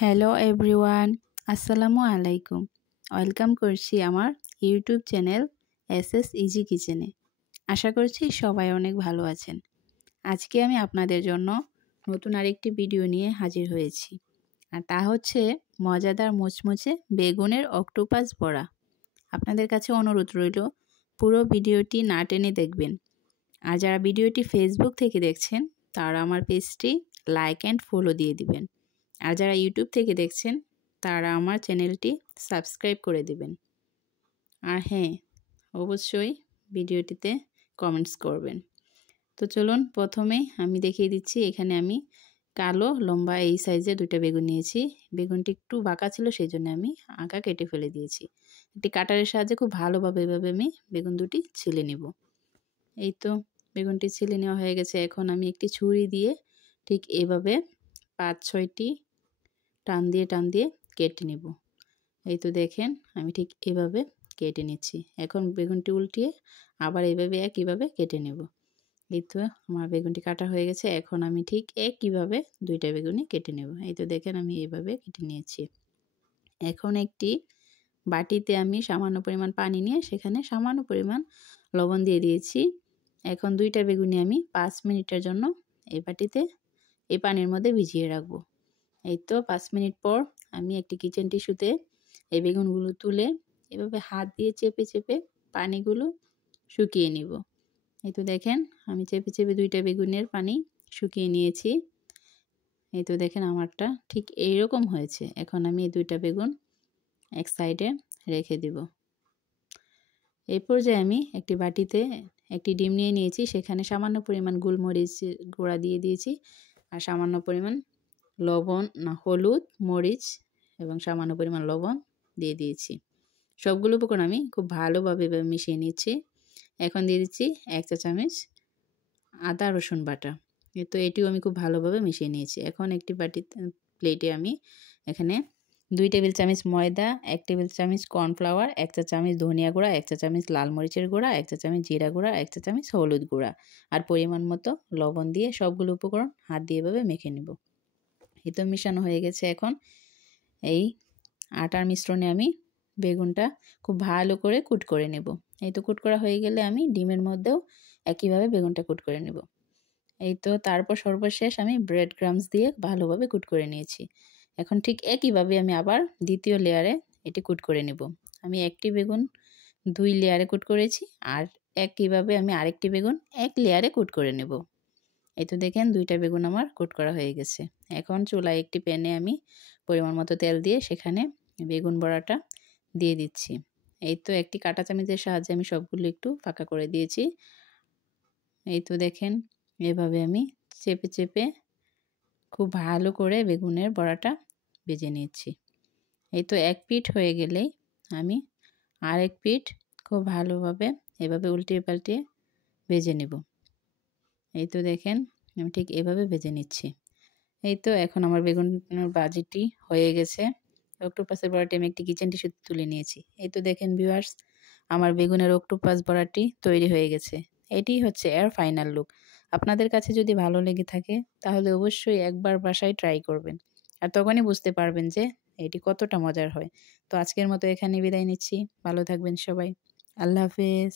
Hello everyone, আসসালামু আলাইকুম। Welcome করছি আমার ইউটিউব চ্যানেল এসএস ইজি কিচেনে। আশা করছি সবাই অনেক ভালো আছেন। আজকে আমি আপনাদের জন্য নতুন আরেকটি ভিডিও নিয়ে হাজির হয়েছি, আর তা হচ্ছে মজাদার মুচমুচে বেগুনের অক্টোপাস বড়া। আপনাদের কাছে অনুরোধ রইল পুরো ভিডিওটি না টেনে দেখবেন। আর যারা ভিডিওটি ফেসবুক থেকে দেখছেন তারা আমার পেজটি লাইক অ্যান্ড ফলো দিয়ে দিবেন। আর যারা ইউটিউব থেকে দেখছেন তারা আমার চ্যানেলটি সাবস্ক্রাইব করে দিবেন। আর হ্যাঁ, অবশ্যই ভিডিওটিতে কমেন্টস করবেন। তো চলুন প্রথমে আমি দেখিয়ে দিচ্ছি। এখানে আমি কালো লম্বা এই সাইজের দুটো বেগুন নিয়েছি। বেগুনটি একটু বাঁকা ছিল, সেই জন্য আমি আঁকা কেটে ফেলে দিয়েছি। একটি কাটারের সাহায্যে খুব ভালোভাবে এভাবে আমি বেগুন দুটি ছিলে নেব। এই তো বেগুনটি ছিলে নেওয়া হয়ে গেছে। এখন আমি একটি ছুরি দিয়ে ঠিক এভাবে 5-6টি টান দিয়ে কেটে নেব। এই তো দেখেন আমি ঠিক এভাবে কেটে নিচ্ছি। এখন বেগুনটি উল্টিয়ে আবার এইভাবে একইভাবে কেটে নেব। এই তো আমার বেগুনটি কাটা হয়ে গেছে। এখন আমি ঠিক একইভাবে দুইটা বেগুনই কেটে নেব। এই তো দেখেন আমি এইভাবে কেটে নিয়েছি। এখন একটি বাটিতে আমি সামান্য পরিমাণ পানি নিয়ে সেখানে সামান্য পরিমাণ লবণ দিয়ে দিয়েছি। এখন দুইটা বেগুনি আমি 5 মিনিটের জন্য এই বাটিতে এই পানির মধ্যে ভিজিয়ে রাখবো। এই তো 5 মিনিট পর আমি একটি কিচেন টিস্যুতে এই বেগুনগুলো তুলে এভাবে হাত দিয়ে চেপে চেপে পানিগুলো শুকিয়ে নিব। এই তো দেখেন আমি চেপে চেপে দুইটা বেগুনের পানি শুকিয়ে নিয়েছি। এই তো দেখেন আমারটা ঠিক এইরকম হয়েছে। এখন আমি এই দুইটা বেগুন এক সাইডে রেখে দিব। এই পর্যায়ে আমি একটি বাটিতে একটি ডিম নিয়ে নিয়েছি। সেখানে সামান্য পরিমাণ গোলমরিচ গুঁড়া দিয়ে দিয়েছি, আর সামান্য পরিমাণ লবণ হলুদ মরিচ এবং সামান্য পরিমাণ লবণ দিয়ে দিয়েছি। সবগুলো উপকরণ আমি খুব ভালোভাবে মিশিয়ে নিচ্ছি। এখন দিয়ে দিচ্ছি 1 চা চামচ আদা রসুন বাটা। তো এটিও আমি খুব ভালোভাবে মিশিয়ে নিয়েছি। এখন একটি প্লেটে আমি এখানে 2 টেবিল চামচ ময়দা, 1 টেবিল চামচ কর্নফ্লাওয়ার, 1 চা চামচ ধনিয়া গুঁড়া, 1 চা চামচ লাল মরিচের গুঁড়া, 1 চা চামচ জিরা গুঁড়া, 1 চা চামচ হলুদ গুঁড়া আর পরিমাণ মতো লবণ দিয়ে সবগুলো উপকরণ হাত দিয়ে এভাবে মেখে নেব। এই তো মিশানো হয়ে গেছে। এখন এই আটার মিশ্রণে আমি বেগুনটা খুব ভালো করে কুট করে নেব। এই তো কুট করা হয়ে গেলে আমি ডিমের মধ্যেও একইভাবে বেগুনটা কুট করে নেব। এই তো তারপর সর্বশেষ আমি ব্রেড ক্রামস দিয়ে ভালোভাবে কুট করে নিয়েছি। এখন ঠিক একইভাবে আমি আবার দ্বিতীয় লেয়ারে এটি কুট করে নেব। আমি একটি বেগুন 2 লেয়ারে কুট করেছি, আর একইভাবে আমি আরেকটি বেগুন 1 লেয়ারে কুট করে নেব। এই তো দেখেন দুইটা বেগুন আমার কুট করা হয়ে গেছে। এখন চুলায় একটি প্যানে আমি পরিমাণ মতো তেল দিয়ে সেখানে বেগুন বড়াটা দিয়ে দিচ্ছি। এই তো একটি কাঁটা চামচের সাহায্যে আমি সবগুলো একটু ফাঁকা করে দিয়েছি। এই তো দেখেন এভাবে আমি চেপে চেপে খুব ভালো করে বেগুনের বড়াটা ভেজে নিচ্ছি। এই তো এক পিঠ হয়ে গেলেই আমি আরেক পিঠ খুব ভালোভাবে এভাবে উল্টিয়ে পাল্টিয়ে ভেজে নেব। এই তো দেখেন আমি ঠিক এভাবে ভেজে নিচ্ছি। এই তো এখন আমার বেগুনের ভাজিটি হয়ে গেছে। অক্টোপাসের বড়াটি আমি একটি কিচেন টিস্যুতে তুলে নিয়েছি। এই তো দেখেন ভিউয়ার্স, আমার বেগুনের অক্টোপাস বড়াটি তৈরি হয়ে গেছে। এটিই হচ্ছে এর ফাইনাল লুক। আপনাদের কাছে যদি ভালো লেগে থাকে তাহলে অবশ্যই একবার বাসায় ট্রাই করবেন, আর তখনই বুঝতে পারবেন যে এটি কতটা মজার হয়। তো আজকের মতো এখানে বিদায় নিচ্ছি। ভালো থাকবেন সবাই। আল্লাহ হাফেজ।